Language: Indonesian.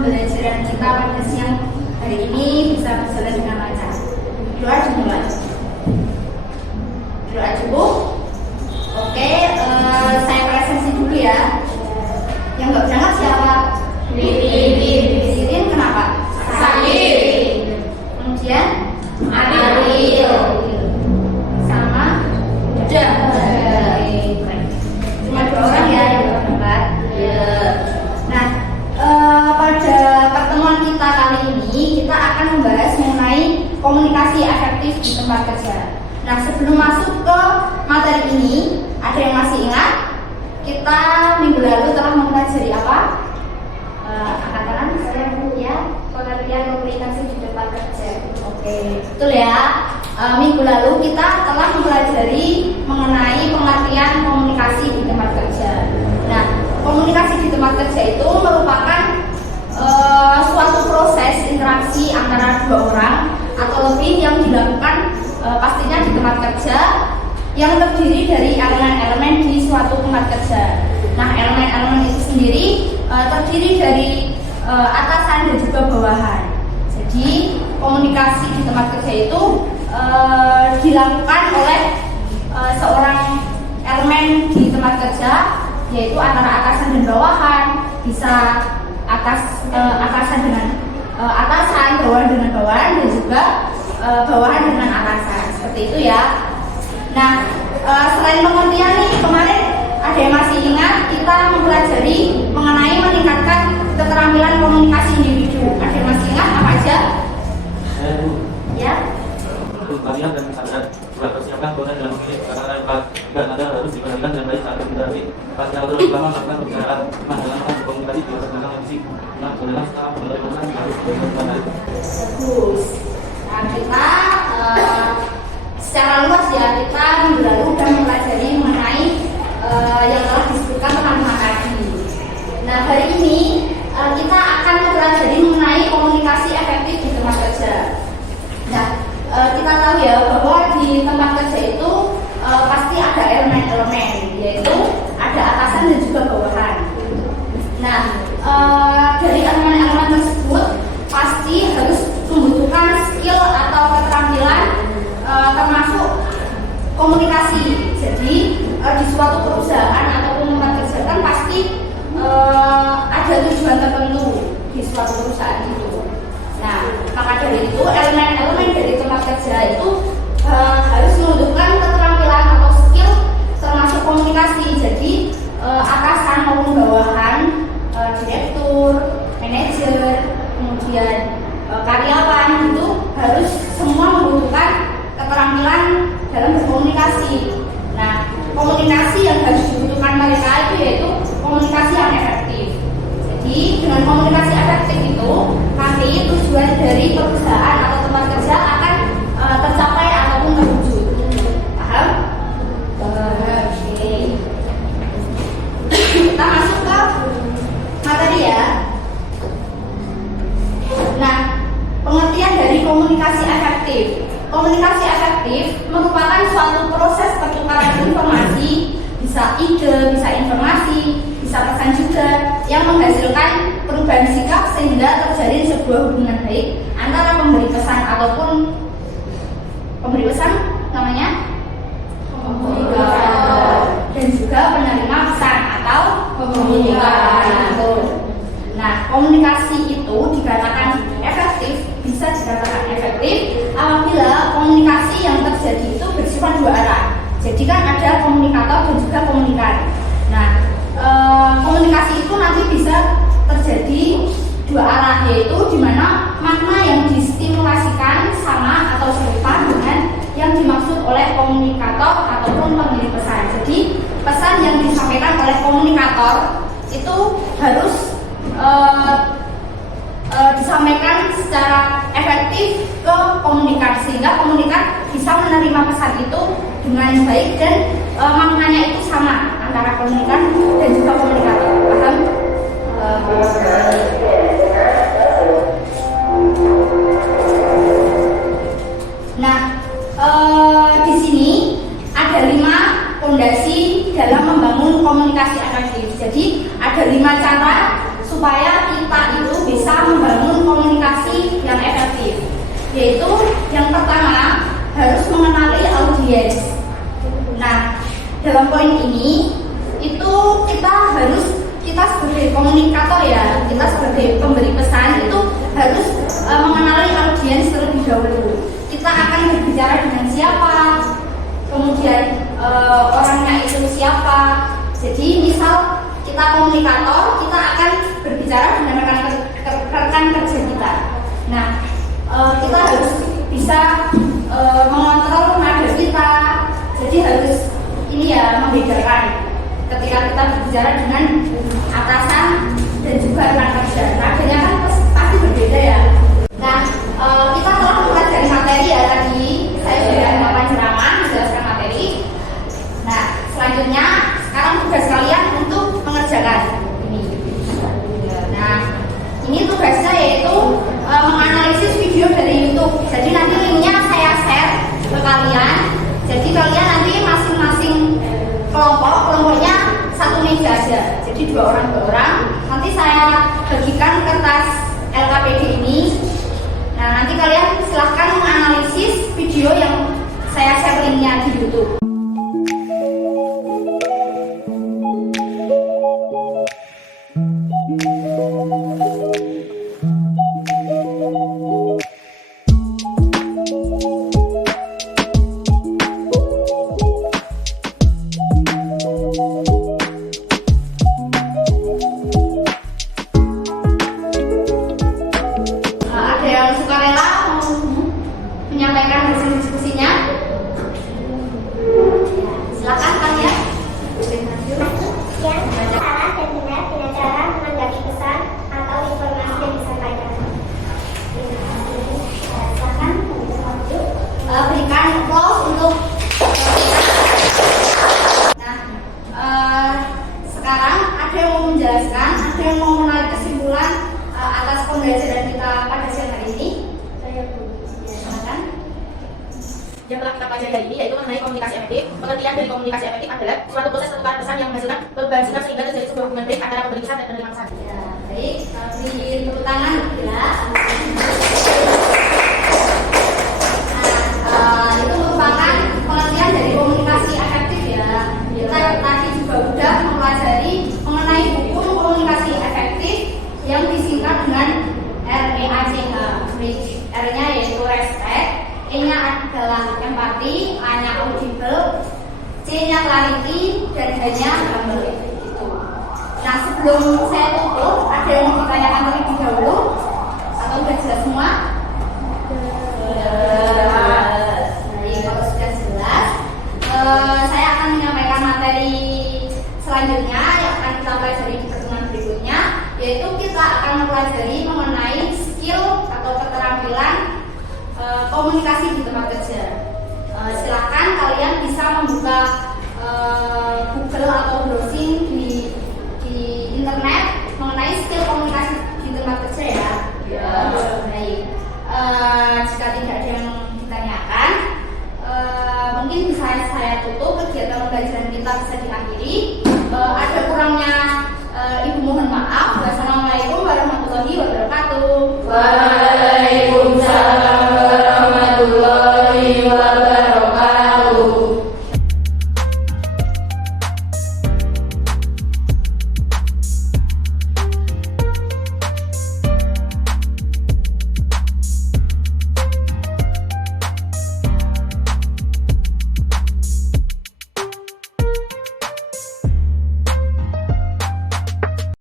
pembelajaran kita pada siang hari ini bisa berjalan dengan lancar. Doa dimulai. Doa cukup. Oke, saya presentasi dulu ya. Yang nggak berangkat siapa? Sirin kenapa? Sakit. Kemudian Adil. sama Udah. Cuma 2 orang ya yang berangkat. Nah, pada pertemuan kita kali ini kita akan membahas mengenai komunikasi efektif di tempat kerja. Nah, sebelum masuk ke materi ini, ada yang masih ingat? Kita minggu lalu telah mempelajari apa? Angkat tangan, saya ya, pengertian komunikasi di tempat kerja. Oke, betul ya. Minggu lalu kita telah mempelajari mengenai pengertian komunikasi di tempat kerja. Nah, komunikasi di tempat kerja itu merupakan suatu proses interaksi antara 2 orang atau lebih yang dilakukan pastinya di tempat kerja yang terdiri dari elemen-elemen di suatu tempat kerja. Nah, elemen-elemen itu sendiri terdiri dari atasan dan juga bawahan. Jadi komunikasi di tempat kerja itu dilakukan oleh seorang elemen di tempat kerja, yaitu antara atasan dan bawahan, bisa atasan dengan atasan, bawahan dengan bawahan, dan juga bawahan dengan atasan. Seperti itu ya. Nah, selain pengertian nih, kemarin ada yang masih ingat kita mempelajari mengenai meningkatkan keterampilan komunikasi individu. Ada yang masih ingat apa aja? Ya. Kalian dan kesadaran telah persiapkan konten dalam memilih kata-kata yang tepat dan nada harus diperhatikan dan baik saat berinteraksi. Pasca terus lama melakukan pembicaraan, melakukan komunikasi di atas tentang musik. Nah, saudara sekarang bagaimana harus berinteraksi. Bagus. Nah, kita secara luas ya, kita minggu lalu sudah mempelajari mengenai yang telah disebutkan pertama tadi. Nah, hari ini kita akan mempelajari mengenai komunikasi efektif di tempat kerja. Nah, kita tahu ya bahwa di tempat kerja itu pasti ada elemen-elemen, yaitu ada atasan dan juga bawahan. Nah, dari elemen-elemen tersebut pasti harus membutuhkan skill atau keterampilan termasuk komunikasi. Jadi di suatu perusahaan ataupun tempat kerja kan pasti ada tujuan tertentu di suatu perusahaan itu. Nah, maka dari itu elemen-elemen dari tempat kerja itu harus membutuhkan keterampilan atau skill termasuk komunikasi. Jadi atasan maupun bawahan, direktur, manajer, kemudian karyawan itu harus semua membutuhkan keterampilan dalam berkomunikasi. Nah, komunikasi yang harus dibutuhkan mereka itu yaitu komunikasi yang efektif. Jadi dengan komunikasi efektif itu nanti tujuan dari perusahaan atau tempat kerja akan tercapai ataupun terwujud. Paham? Oke. Kita masuk ke materi ya. Nah, pengertian dari komunikasi efektif. Komunikasi efektif merupakan suatu proses pertukaran informasi, bisa ide, bisa informasi, bisa pesan juga, yang menghasilkan perubahan sikap sehingga terjalin sebuah hubungan baik antara pemberi pesan ataupun pemberi pesan namanya komunikator dan juga penerima pesan atau komunikator. Nah, komunikasi itu dikatakan efektif, bisa dikatakan efektif apabila komunikasi yang terjadi itu bersifat 2 arah. Jadi kan ada komunikator dan juga komunikan. Nah, komunikasi itu nanti bisa terjadi 2 arah, yaitu di mana makna yang distimulasikan sama atau serupa dengan yang dimaksud oleh komunikator ataupun pemberi pesan. Jadi pesan yang disampaikan oleh komunikator itu harus disampaikan secara efektif ke komunikan sehingga komunikan bisa menerima pesan itu dengan baik dan maknanya itu sama antara komunikan dan juga komunikator. Paham? Nah, di sini ada 5 fondasi dalam membangun komunikasi efektif. Jadi ada 5 cara supaya kita itu bisa membangun komunikasi yang efektif. Yaitu yang pertama harus mengenali audiens. Nah, dalam poin ini itu kita sebagai komunikator ya, kita sebagai pemberi pesan itu harus mengenali audiens terlebih dahulu. Kita akan berbicara dengan siapa, kemudian orangnya itu siapa. Jadi misal kita komunikator, kita akan berbicara dengan rekan kerja kita. Nah, kita harus bisa mengontrol nada kita. Jadi harus ini ya, membedakan ketika kita berbicara dengan atasan dan juga rekan kerja. Nadanya kan pasti berbeda ya. Nah, kita telah mempelajari materi ya tadi. Saya sudah melakukan ceramah, menjelaskan materi. Nah, selanjutnya sekarang tugas kalian untuk mengerjakan ini. Nah, ini tugasnya yaitu menganalisis video dari YouTube. Jadi nanti linknya saya share ke kalian. Jadi kalian nanti masing-masing kelompoknya satu meja aja. Jadi 2 orang. Nanti saya bagikan kertas LKPD ini. Nah, nanti kalian silahkan menganalisis video yang saya share linknya di YouTube. Menyampaikan hasil diskusinya. Silakan kalian. Ya, salah dan benar dengan cara menanggapi pesan atau informasi yang disampaikan. Silakan Berikan applause untuk. Nah, sekarang ada yang mau menjelaskan, ada yang mau menarik kesimpulan atas pembelajaran kita pada siang hari ini. Yang telah kita pelajari hari ini yaitu mengenai komunikasi efektif. Pengertian dari komunikasi efektif adalah suatu proses pertukaran pesan yang menghasilkan perubahan sikap sehingga terjadi sebuah hubungan baik antara pemberi pesan dan penerima pesan. Ya, baik, beri tepuk tangan ya. Nah, itu merupakan pengertian dari komunikasi efektif ya. Kita tadi juga sudah mempelajari mengenai hukum komunikasi efektif yang disingkat dengan REACH. R-nya yaitu respect, E-nya adalah empati, A-nya audible, C-nya clarity, dan H-nya humble. Nah, sebelum saya tutup, ada yang mau ditanyakan terlebih dahulu? Atau sudah jelas semua? Jadi kalau sudah jelas, saya akan menyampaikan materi selanjutnya yang akan kita pelajari di pertemuan berikutnya, yaitu kita akan mempelajari mengenai skill atau keterampilan komunikasi di tempat kerja. Silakan kalian bisa membuka Google atau